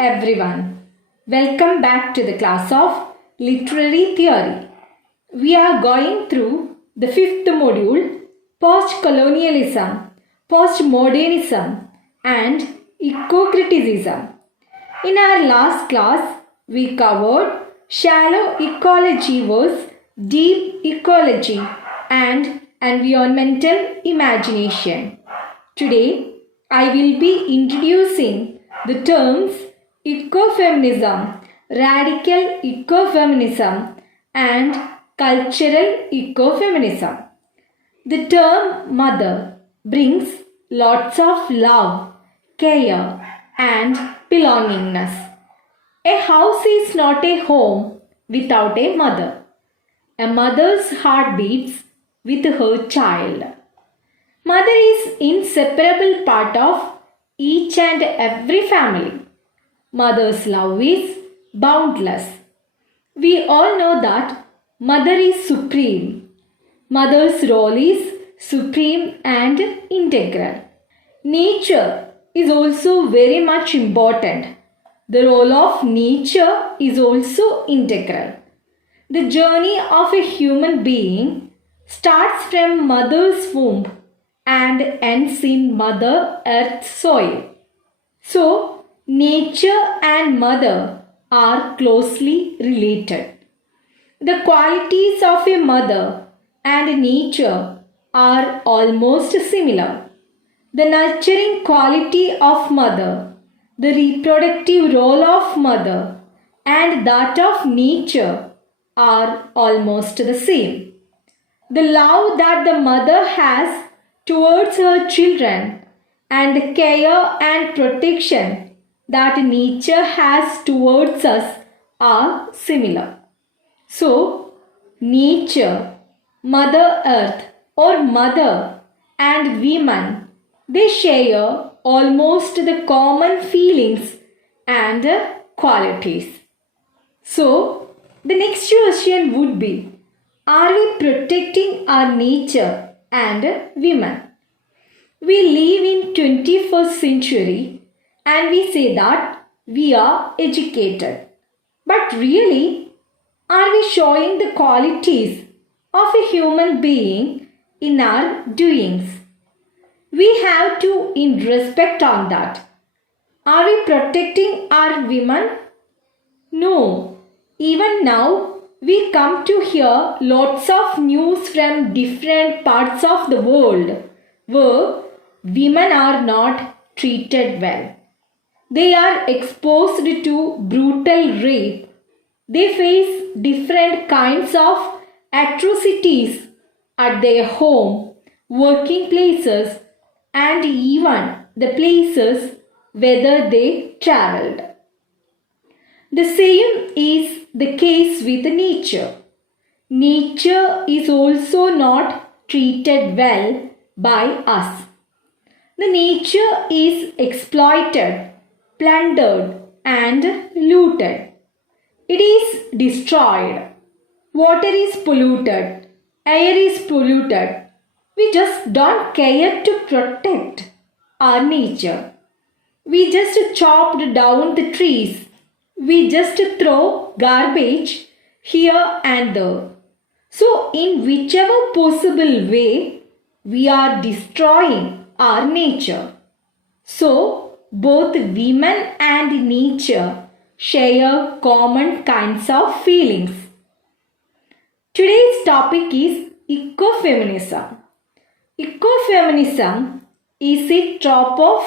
everyone. Welcome back to the class of Literary Theory. We are going through the fifth module, Post-Colonialism, Postmodernism and Eco-Criticism. In our last class, we covered shallow ecology versus deep ecology and environmental imagination. Today, I will be introducing the terms ecofeminism, radical ecofeminism and cultural ecofeminism. The term mother brings lots of love, care and belongingness. A house is not a home without a mother. A mother's heart beats with her child. Mother is inseparable part of each and every family. Mother's love is boundless. We all know that mother is supreme. Mother's role is supreme and integral. Nature is also very much important. The role of nature is also integral. The journey of a human being starts from mother's womb and ends in Mother Earth's soil. So, nature and mother are closely related. The qualities of a mother and nature are almost similar. The nurturing quality of mother, the reproductive role of mother, and that of nature are almost the same. The love that the mother has towards her children and care and protection that nature has towards us are similar. So, nature, Mother Earth or mother and women, they share almost the common feelings and qualities. So, the next question would be, are we protecting our nature and women? We live in 21st century and we say that we are educated. But really, are we showing the qualities of a human being in our doings? We have to introspect on that. Are we protecting our women? No. Even now, we come to hear lots of news from different parts of the world where women are not treated well. They are exposed to brutal rape. They face different kinds of atrocities at their home, working places, and even the places where they traveled. The same is the case with nature. Nature is also not treated well by us. The nature is exploited, plundered, and looted. It is destroyed. Water is polluted. Air is polluted. We just don't care to protect our nature. We just chopped down the trees. We just throw garbage here and there. So, in whichever possible way, we are destroying our nature. So, both women and nature share common kinds of feelings. Today's topic is ecofeminism. Ecofeminism is a trope of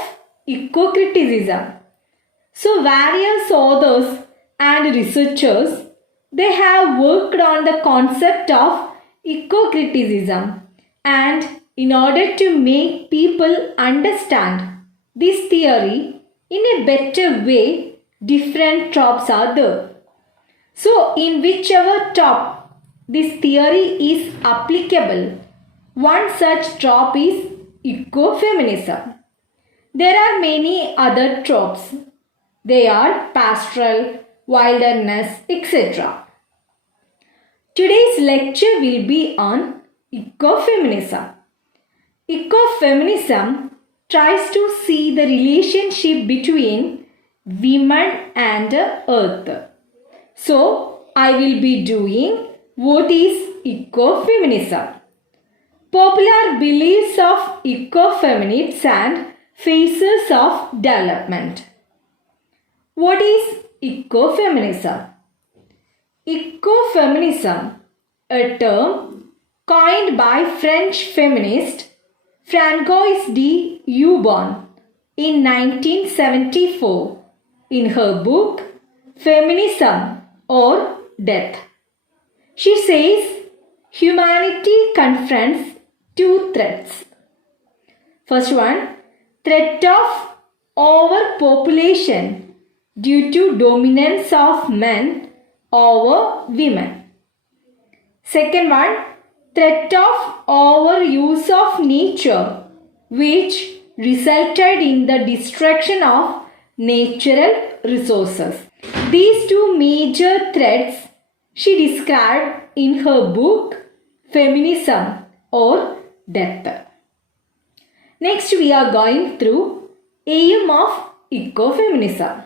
eco-criticism. So various authors and researchers, they have worked on the concept of eco-criticism, and in order to make people understand this theory in a better way, different tropes are there. So in whichever trope this theory is applicable, one such trope is ecofeminism. There are many other tropes. They are pastoral, wilderness, etc. Today's lecture will be on ecofeminism. Ecofeminism tries to see the relationship between women and earth. So, I will be doing what is ecofeminism. Popular beliefs of ecofeminists and phases of development. What is ecofeminism? Ecofeminism, a term coined by French feminist Francoise de Eubon in 1974 in her book Feminism or Death. She says humanity confronts two threats. First one, threat of overpopulation due to dominance of men over women. Second one, threat of overuse of nature which resulted in the destruction of natural resources. These two major threats she described in her book Feminism or Death. Next we are going through aim of ecofeminism.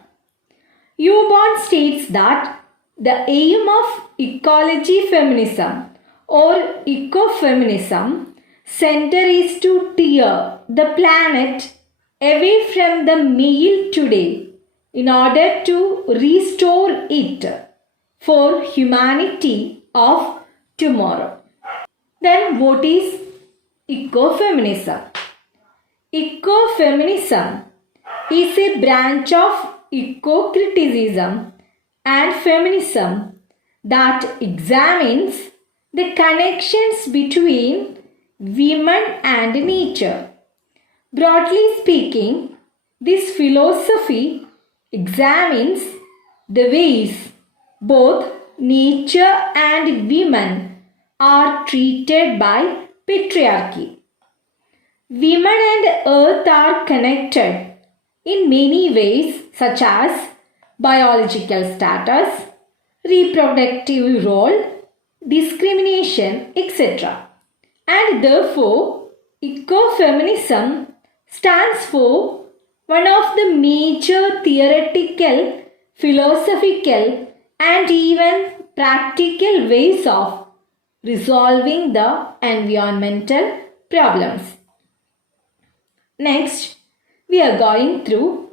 Eubon states that the aim of ecology feminism or ecofeminism center is to tear the planet away from the male today in order to restore it for humanity of tomorrow. Then what is ecofeminism? Ecofeminism is a branch of eco-criticism and feminism that examines the connections between women and nature. Broadly speaking, this philosophy examines the ways both nature and women are treated by patriarchy. Women and earth are connected in many ways such as biological status, reproductive role, discrimination, etc. And therefore, ecofeminism stands for one of the major theoretical, philosophical, and even practical ways of resolving the environmental problems. Next, we are going through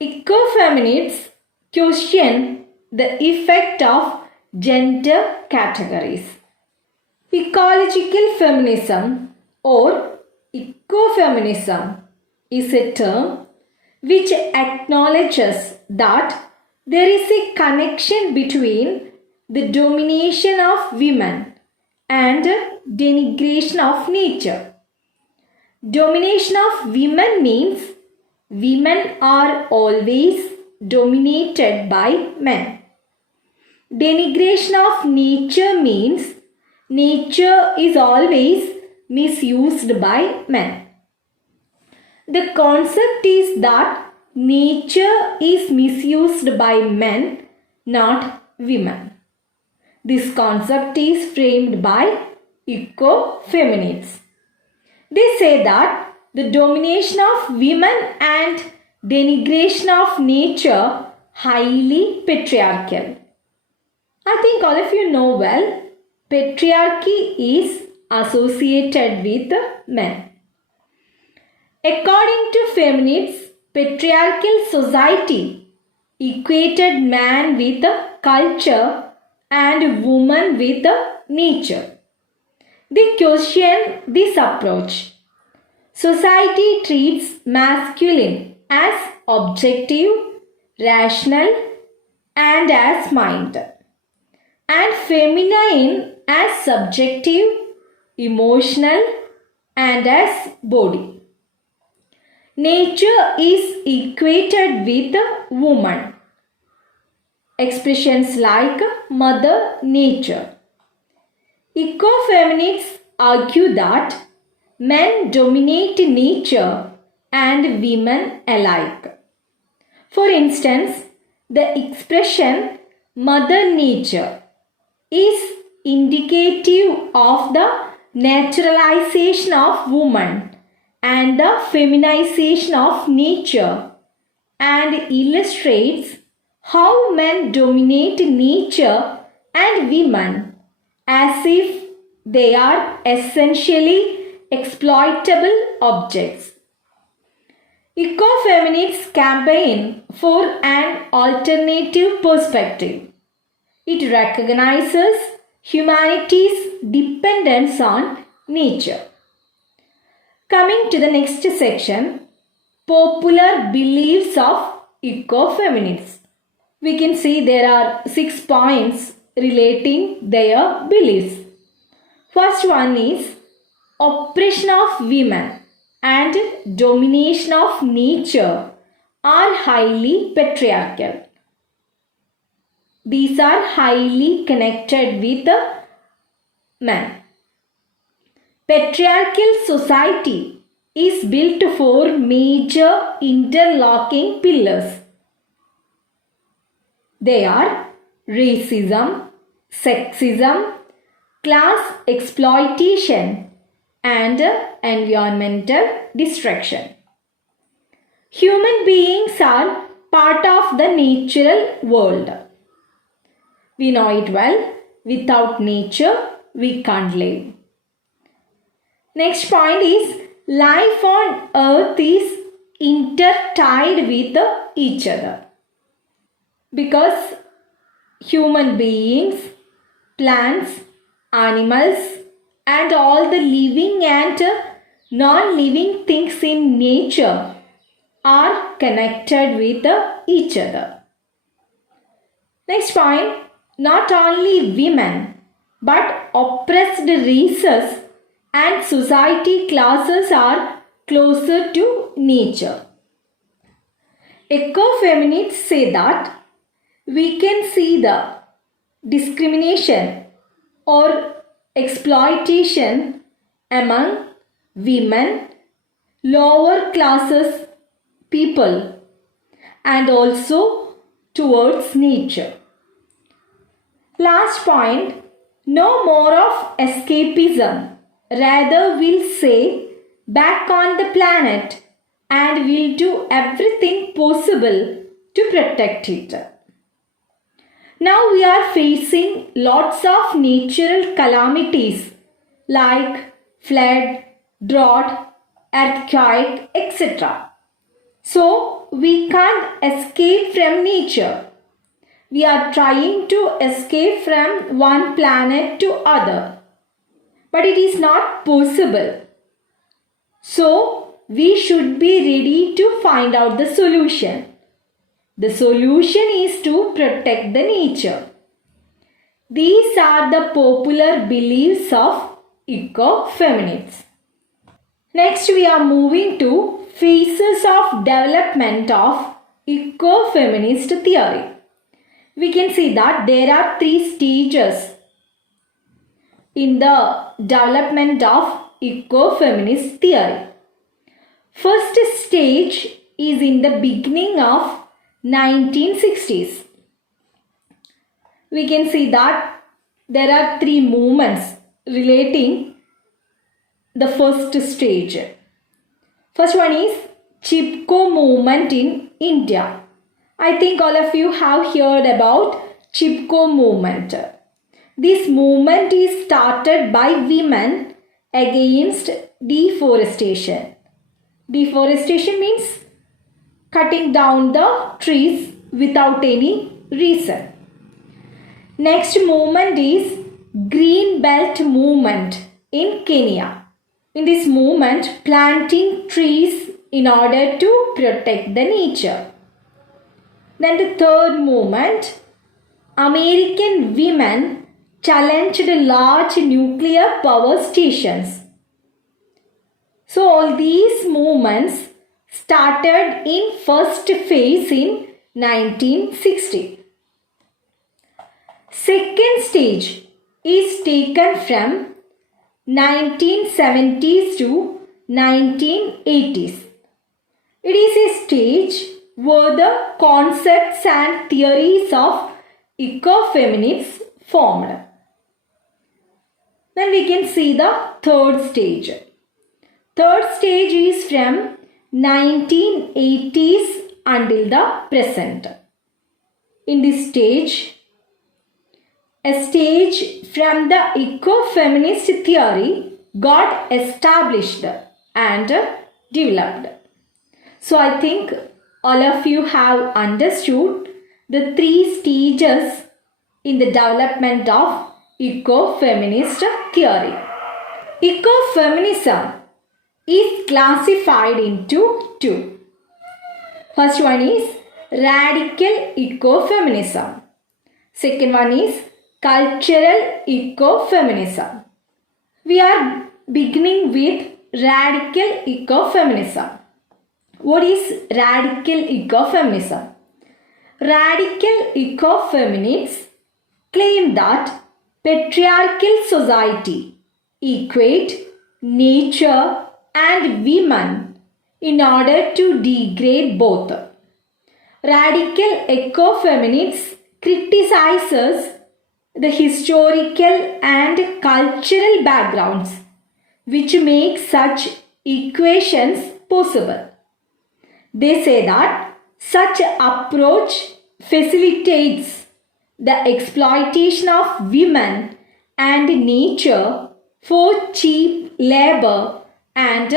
ecofeminists question the effect of gender categories. Ecological feminism or ecofeminism is a term which acknowledges that there is a connection between the domination of women and denigration of nature. Domination of women means women are always dominated by men. Denigration of nature means nature is always misused by men. The concept is that nature is misused by men, not women. This concept is framed by ecofeminists. They say that the domination of women and denigration of nature highly patriarchal. I think all of you know well, patriarchy is associated with men. According to feminists, patriarchal society equated man with culture and woman with nature. They question this approach. Society treats masculine as objective, rational, and as mind, and feminine as subjective, emotional, and as body. Nature is equated with woman. Expressions like Mother Nature. Ecofeminists argue that men dominate nature and women alike. For instance, the expression Mother Nature is indicative of the naturalization of woman and the feminization of nature and illustrates how men dominate nature and women as if they are essentially exploitable objects. Ecofeminists campaign for an alternative perspective. It recognizes humanity's dependence on nature. Coming to the next section, popular beliefs of ecofeminists. We can see there are 6 points relating their beliefs. First one is oppression of women and domination of nature are highly patriarchal. These are highly connected with men. Patriarchal society is built for major interlocking pillars. They are racism, sexism, class exploitation, and environmental destruction. Human beings are part of the natural world. We know it well. Without nature, we can't live. Next point is life on earth is intertied with each other. Because human beings, plants, animals, and all the living and non-living things in nature are connected with each other. Next point, not only women but oppressed races and society classes are closer to nature. Ecofeminists say that we can see the discrimination or exploitation among women, lower classes people, and also towards nature. Last point, no more of escapism. Rather, we'll say back on the planet and we'll do everything possible to protect it. Now we are facing lots of natural calamities like flood, drought, earthquake, etc. So we can't escape from nature. We are trying to escape from one planet to other, but it is not possible. So we should be ready to find out the solution. The solution is to protect the nature. These are the popular beliefs of ecofeminists. Next, we are moving to phases of development of ecofeminist theory. We can see that there are 3 stages in the development of ecofeminist theory. First stage is in the beginning of 1960s. We can see that there are 3 movements relating the first stage. First one is Chipko movement in India. I think all of you have heard about Chipko movement. This movement is started by women against deforestation. Deforestation means cutting down the trees without any reason. Next movement is Green Belt movement in Kenya. In this movement, planting trees in order to protect the nature. Then the third movement, American women challenged large nuclear power stations. So all these movements started in first phase in 1960. Second stage is taken from 1970s to 1980s. It is a stage where the concepts and theories of ecofeminists formed. Then we can see the third stage. Third stage is from 1980s until the present. In this stage, a stage from the ecofeminist theory got established and developed. So I think all of you have understood the three stages in the development of ecofeminist theory. Ecofeminism is classified into two. First one is radical ecofeminism. Second one is cultural ecofeminism. We are beginning with radical ecofeminism. What is radical ecofeminism? Radical ecofeminists claim that patriarchal society equate nature and women in order to degrade both. Radical ecofeminists criticizes the historical and cultural backgrounds which make such equations possible. They say that such approach facilitates the exploitation of women and nature for cheap labor and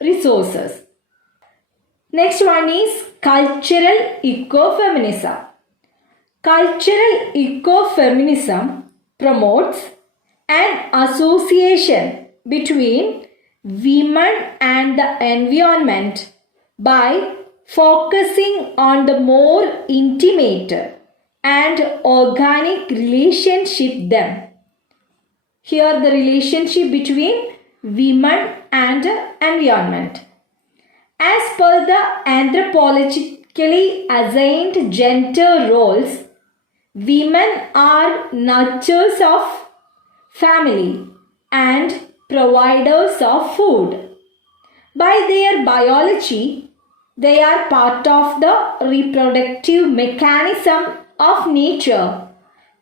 resources. Next one is cultural ecofeminism. Cultural ecofeminism promotes an association between women and the environment by focusing on the more intimate and organic relationship them. Here the relationship between women and environment. As per the anthropologically assigned gender roles, women are nurturers of family and providers of food. By their biology, they are part of the reproductive mechanism of nature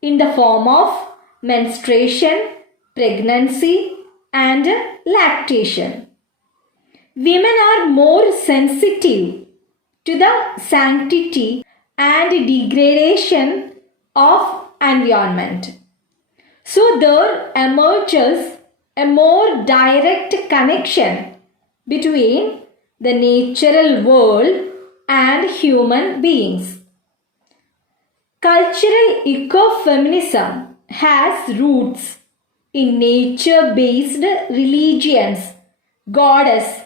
in the form of menstruation, pregnancy, and lactation. Women are more sensitive to the sanctity and degradation of environment. So there emerges a more direct connection between the natural world and human beings. Cultural ecofeminism has roots in nature-based religions, goddess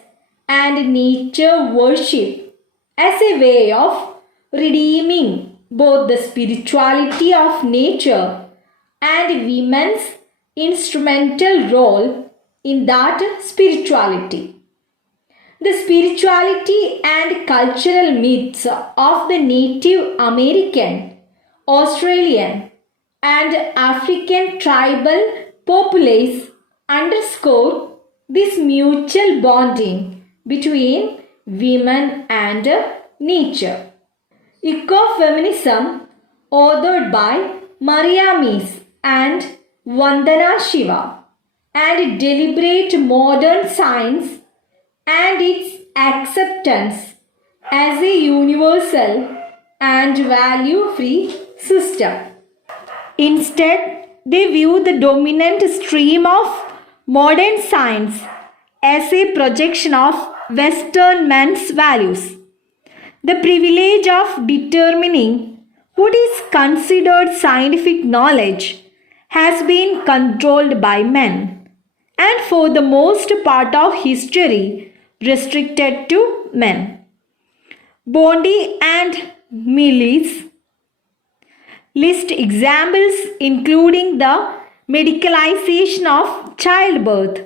and nature worship as a way of redeeming both the spirituality of nature and women's instrumental role in that spirituality. The spirituality and cultural myths of the Native American, Australian, and African tribal populace underscore this mutual bonding between women and nature. Ecofeminism, authored by Mariamis and Vandana Shiva, and deliberate modern science and its acceptance as a universal and value-free system. Instead, they view the dominant stream of modern science as a projection of Western men's values. The privilege of determining what is considered scientific knowledge has been controlled by men, and for the most part of history restricted to men. Bondi and Millis list examples including the medicalization of childbirth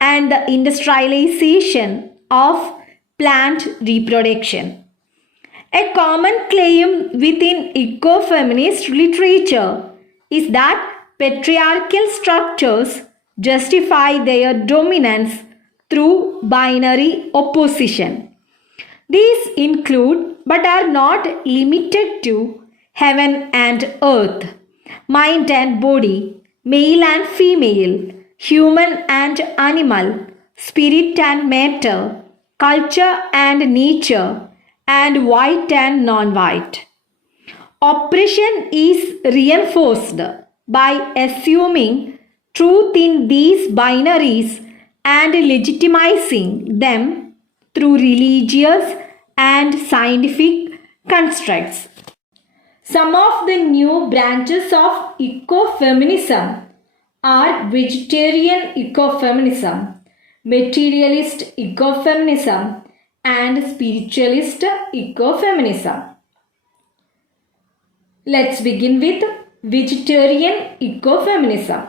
and the industrialization of plant reproduction. A common claim within ecofeminist literature is that patriarchal structures justify their dominance through binary opposition. These include but are not limited to heaven and earth, mind and body, male and female, human and animal, spirit and matter, culture and nature, and white and non-white. Oppression is reinforced by assuming truth in these binaries and legitimizing them through religious and scientific constructs. Some of the new branches of ecofeminism are vegetarian ecofeminism, materialist ecofeminism, and spiritualist ecofeminism. Let's begin with vegetarian ecofeminism.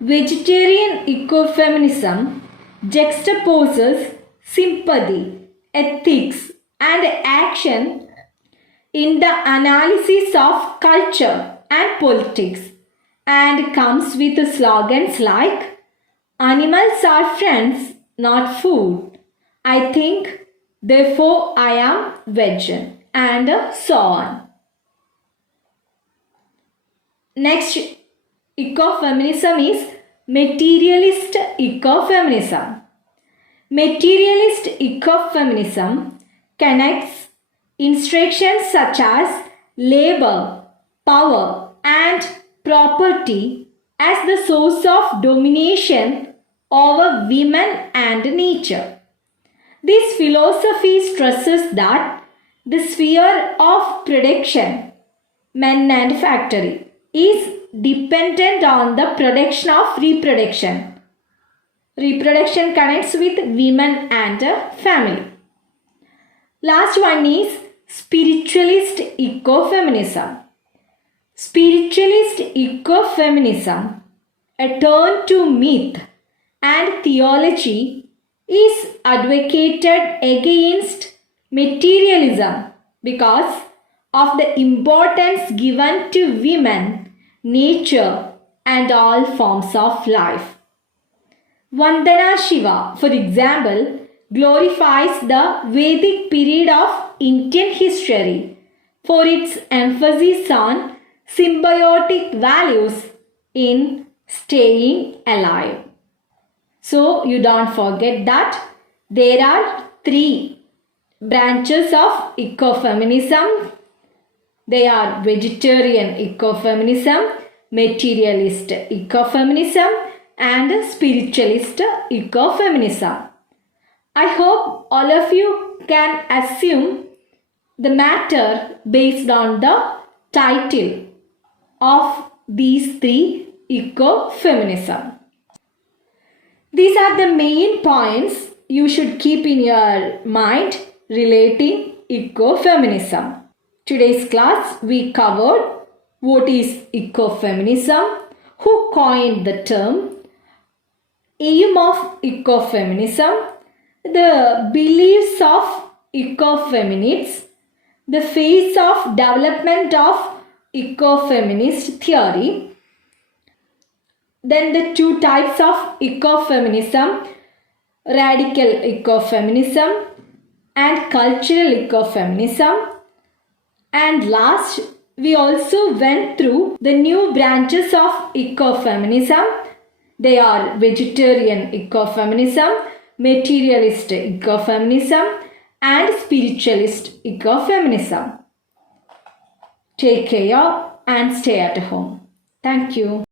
Vegetarian ecofeminism juxtaposes sympathy, ethics, and action in the analysis of culture and politics and comes with slogans like "Animals are friends, not food. I think, therefore I am vegan," and so on. Next ecofeminism is materialist ecofeminism. Materialist ecofeminism connects instructions such as labor, power, and property as the source of domination over women and nature. This philosophy stresses that the sphere of production, men and factory, is dependent on the production of reproduction. Reproduction connects with women and family. Last one is spiritualist ecofeminism. Spiritualist ecofeminism, a turn to myth and theology, is advocated against materialism because of the importance given to women, nature, and all forms of life. Vandana Shiva, for example, glorifies the Vedic period of Indian history for its emphasis on symbiotic values in staying alive. So you don't forget that there are three branches of ecofeminism. They are vegetarian ecofeminism, materialist ecofeminism, and spiritualist ecofeminism. I hope all of you can assume the matter based on the title of these three ecofeminism. These are the main points you should keep in your mind relating ecofeminism. Today's class we covered what is ecofeminism, who coined the term, aim of ecofeminism, the beliefs of ecofeminists, the phase of development of ecofeminist theory, then the two types of ecofeminism, radical ecofeminism and cultural ecofeminism, and last we also went through the new branches of ecofeminism. They are vegetarian ecofeminism, materialist ecofeminism, and spiritualist ecofeminism. Take care and stay at home. Thank you.